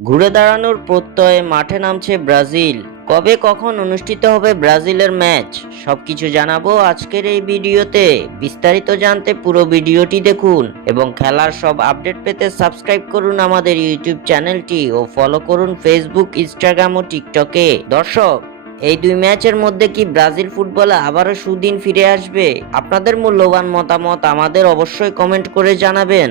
ঘুরে দাঁড়ানোর প্রত্যয়ে মাঠে নামছে ব্রাজিল। কবে কখন অনুষ্ঠিত হবে ব্রাজিলের ম্যাচ সবকিছু জানাবো আজকের এই ভিডিওতে। বিস্তারিত জানতে পুরো ভিডিওটি দেখুন এবং খেলার সব আপডেট পেতে সাবস্ক্রাইব করুন আমাদের ইউটিউব চ্যানেলটি ও ফলো করুন ফেসবুক, ইনস্টাগ্রাম ও টিকটকে। দর্শক, এই দুই ম্যাচের মধ্যে কি ব্রাজিল ফুটবলে আবারও সুদিন ফিরে আসবে? আপনাদের মূল্যবান মতামত আমাদের অবশ্যই কমেন্ট করে জানাবেন।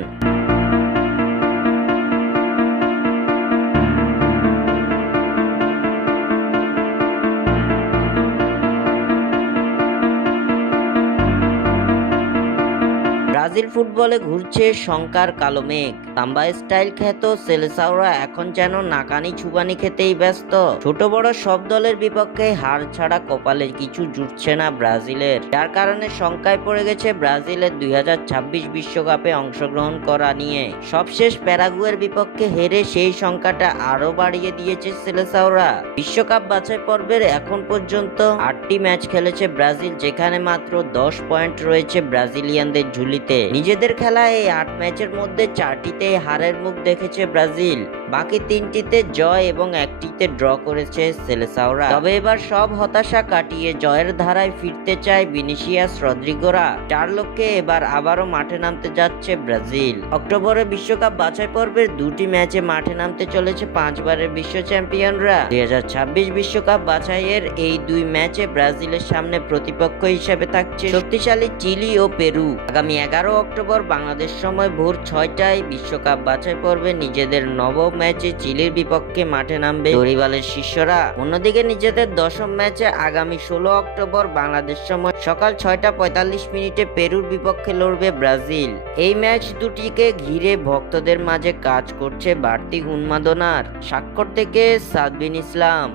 ব্রাজিল ফুটবলে ঘুরছে শঙ্কার কালো মেঘ। সাম্বা স্টাইল খ্যাত সেলেসাওরা এখন যেন নাকানি ছুবানি খেতেই ব্যস্ত। ছোট বড় সব দলের বিপক্ষে হার ছাড়া কপালে কিছু জুটছে না ব্রাজিলের, যার কারণে শঙ্কায় পড়ে গেছে ব্রাজিলের 2026 বিশ্বকাপে অংশগ্রহণ করা নিয়ে। সবশেষ প্যারাগুয়ের বিপক্ষে হেরে সেই সংখ্যাটা আরো বাড়িয়ে দিয়েছে সেলেসাওরা। বিশ্বকাপ বাছাই পর্বের এখন পর্যন্ত 8টি ম্যাচ খেলেছে ব্রাজিল, যেখানে মাত্র 10 পয়েন্ট রয়েছে ব্রাজিলিয়ানদের ঝুলিতে। নিজেদের খেলা এই 8 ম্যাচের মধ্যে 4টিতে হারের মুখ দেখেছে ব্রাজিল, বাকি 3টিতে জয় এবং 1টিতে ড্র করেছে সেলেসাওরা। তবে এবার সব হতাশা কাটিয়ে জয়ের ধারায় ফিরতে চায় ভিনিসিয়াস রদ্রিগোরা। 4 লক্ষ্যে এবার আবারও মাঠে নামতে যাচ্ছে ব্রাজিল। অক্টোবরে বিশ্বকাপ বাছাই পর্বের 2টি ম্যাচে মাঠে নামতে চলেছে 5 বারের বিশ্ব চ্যাম্পিয়নরা। 2026 বিশ্বকাপ বাছাইয়ের এই 2 ম্যাচে ব্রাজিলের সামনে প্রতিপক্ষ হিসেবে থাকছে শক্তিশালী চিলি ও পেরু। আগামী 11 অক্টোবর বাংলাদেশ সময় ভোর 6টায় বিশ্বকাপ বাছাই পর্বে নিজেদের নবম ম্যাচে চিলির বিপক্ষে মাঠে নামবে দরিবালের শিষ্যরা। অন্যদিকে নিজেদের 10ম ম্যাচে আগামী 16 অক্টোবর বাংলাদেশ সময় সকাল 6টা 45 পেরুর বিপক্ষে লড়বে ব্রাজিল। এই ম্যাচ দুটিকে ঘিরে ভক্তদের মাঝে কাজ করছে বাড়তি উন্মাদনার। স্বাক্ষর থেকে সাদবিন ইসলাম।